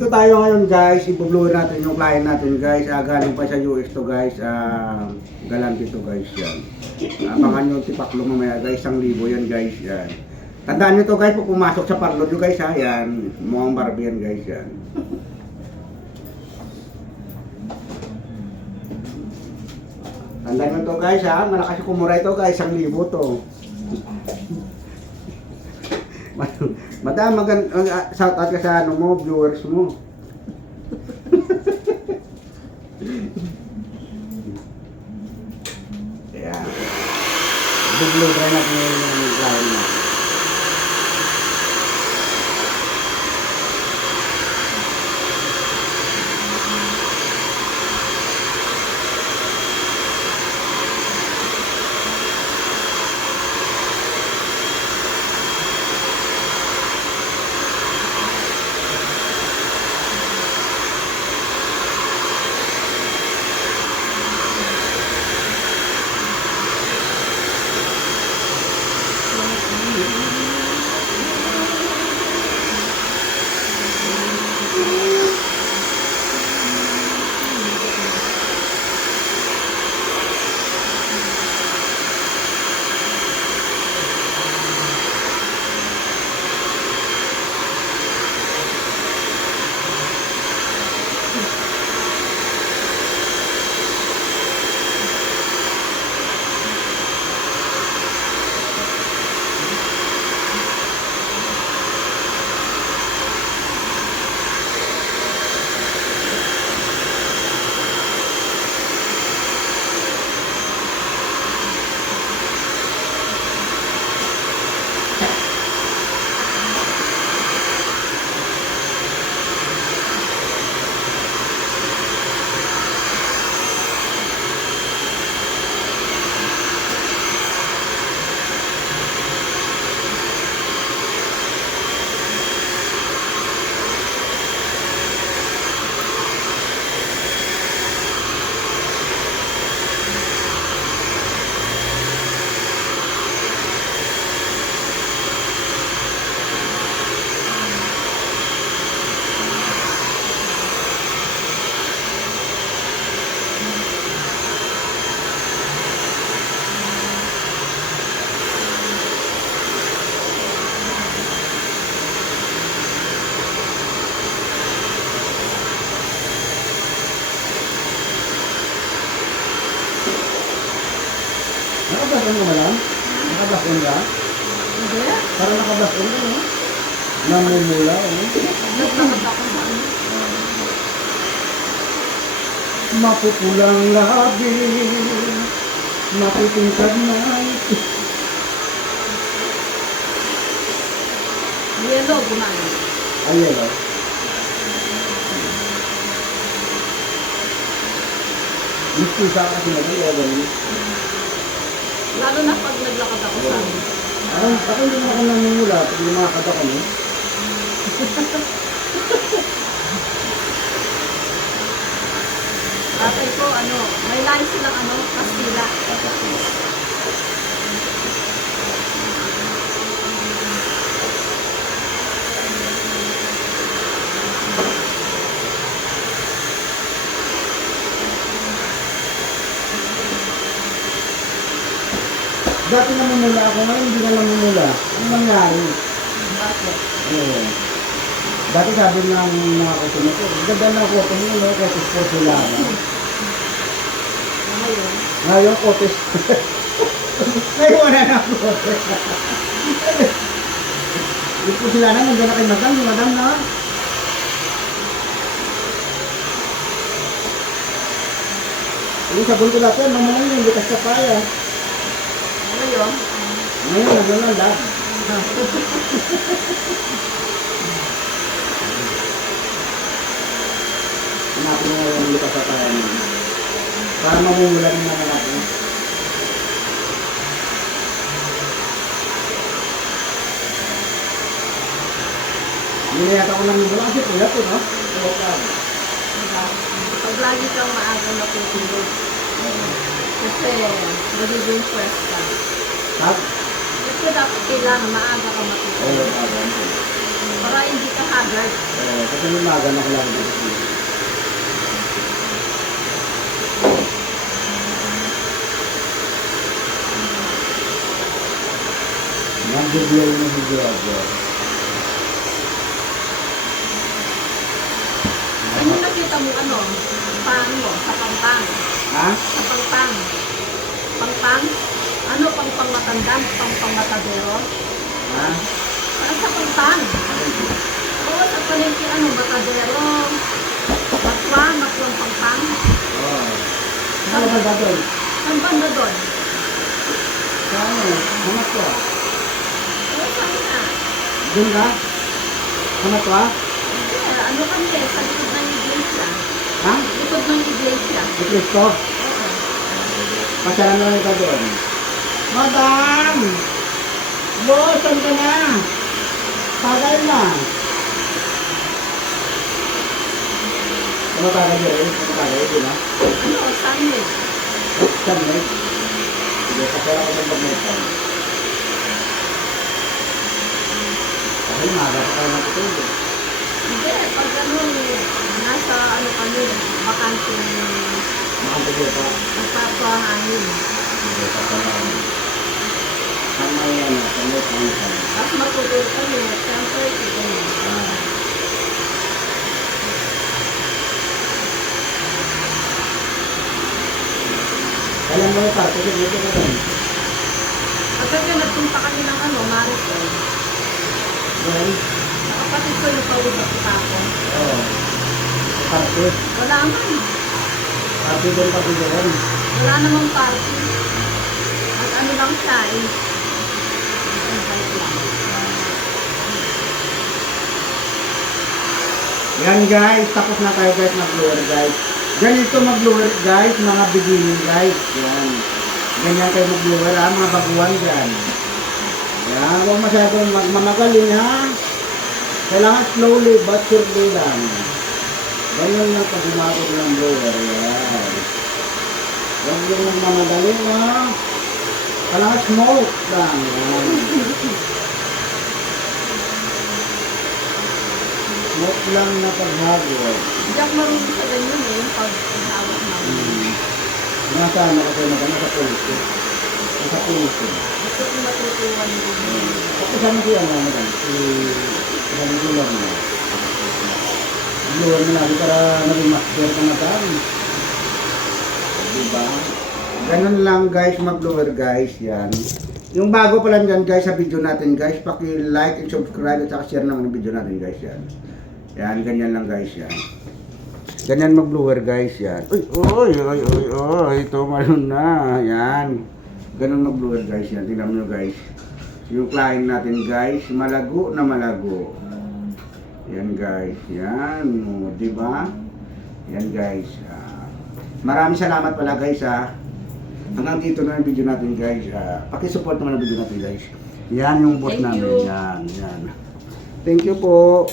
Ito tayo ngayon guys, ibublow natin yung client natin guys. Galing pa sa US to guys. Galante to guys yan. Abangan nyo yung tipaklo mamaya guys, 1,000 yan guys yan. Tandaan nyo to guys, pag pumasok sa parlo nyo guys ha, yan. Mukhang Barbie yan guys yan. Tandaan nyo to guys ha, malakas yung kumura ito guys, 1,000 to. Madam, shout out ka sa ano mo, viewers mo. Ayan. Bublow try natin yung client natin. Nakablason ka ba lang? Nakablason ka? Hindi. Parang nakablason ka, no? Namumula, ano? Naglamat ako sa ano. Mapupulang labi, maputingkad na ito. Yellow, kumain. Ay, yelo. Gusto sa akin kasi nag-i-evan. Lalo na pag naglakad ako sa ano. Ako hindi naman ako namumula pag lumakad ako, no? Tatay ko, ano, may line silang ano, Kastila. Dati namumula ako, ngayon hindi na namumula. Ano nangyari? Bakit? Oo. Dati sabi ng mga kusunod ko, ganda ng koto mo, no? Kotos po sila, no? Ngayon, Ngayon, kotos. Ngayon, wala na kotos. Hindi po sila na, nandiyan na kay madam, yung madam na. Yung sabon ko natin, mamaya yung likas ka paya. ngayon, Ngayon, nandiyan na lab. Hanapin mo yung likas ka paya niya. Para mamumula rin naman natin. Hindi yata ako namumula kasi puyat eh, no? pag lagi kang maaga matutulog, kasi magiging stress ka. Tap? Kasi dapat kailangan maaga ka matutulog. Para hindi ka haggard. Kasi umaga na kailangan dito. Nag-video na video ako. Ano nakita mo ano? Pang mo, sa pangpang. Ha? Sa pangpang. Pangpang? Ano pangpang matanda? Pangpang matadero? Ha? Saan sa pangpang? Oo, sa palengke ano, matadero. Matwang pangpang. Oo. Ano ba ba doon? Saan banda doon? Saan mo? Hanap ko. Oo, saan na? Doon ka? Hanap ko Hindi, ano kami sa likod ng iglesia. Ha? Likod ng iglesia. Si Cristo? Oo. Pasyalan na lang ka doon. Madam! Boss, saan ka na? Tagay na. Ano tagay dyan? Ano tagay dyan ha? Ano, Sunday. Saan na? Sige, pasyalan ko ng pag-metal. Kasi maga pa kayo natutulog. Hindi, pag ano, nasa ano kami, bakante ng Makantagay pa. nagpapahangin. Sige, pasyalan ko. Tama yan ha. Tama yan. Tapos matutulog kami, siyempre, ito na. Kailan mo yung party? Sige, dito ka doon. Pagka nagpunta kami ng ano, Marisol, Doon? sa kapatid ko yung pausap kita ako. Oo. Party? Wala man. Party doon pati doon. Wala namang party. At ano lang siya, ang balik lang. Yan guys, tapos na tayo guys mag-blower guys. Ganito mag-blower guys, mga beginning guys. Yan. Ganyan kayo mag-blower ha, mga baguhan dyan. Yan, huwag masyadong magmamagaling ha. Kailangan slowly but surely lang. Ganyan lang pag gumagod ng blower. Yan. Huwag yung magmamagaling ha. Kailangan smoke lang. Yan. Smoke lang na paghagod. Hindi ako marunong sa ganyan eh, yung pag-hawak namin. Nasa ano kasi nasa puso. Nasa puso. Gusto kong matutuwan din. Ako sama si ano naman, si Rangulan mo. Luwan mo natin para maging master ka na tayo. Diba? Ganun lang guys, mag-blower guys, yan. Yung bago pa lang dyan guys sa video natin guys, paki-like and subscribe at saka share naman yung video natin guys, yan. Yan, ganyan lang guys, yan. Ganyan mag-blower guys, yan. Uy, ito malun na, yan. Ganun mag-blower guys, yan. Tingnan nyo guys. Yung client natin guys, malago na malago. Yan guys, yan. O, diba? Yan guys. Maraming salamat pala guys ha. Hanggang dito na yung video natin guys. Pakisupport naman ang video natin guys. Yan yung boss Thank namin. you. Yan, yan. Thank you po.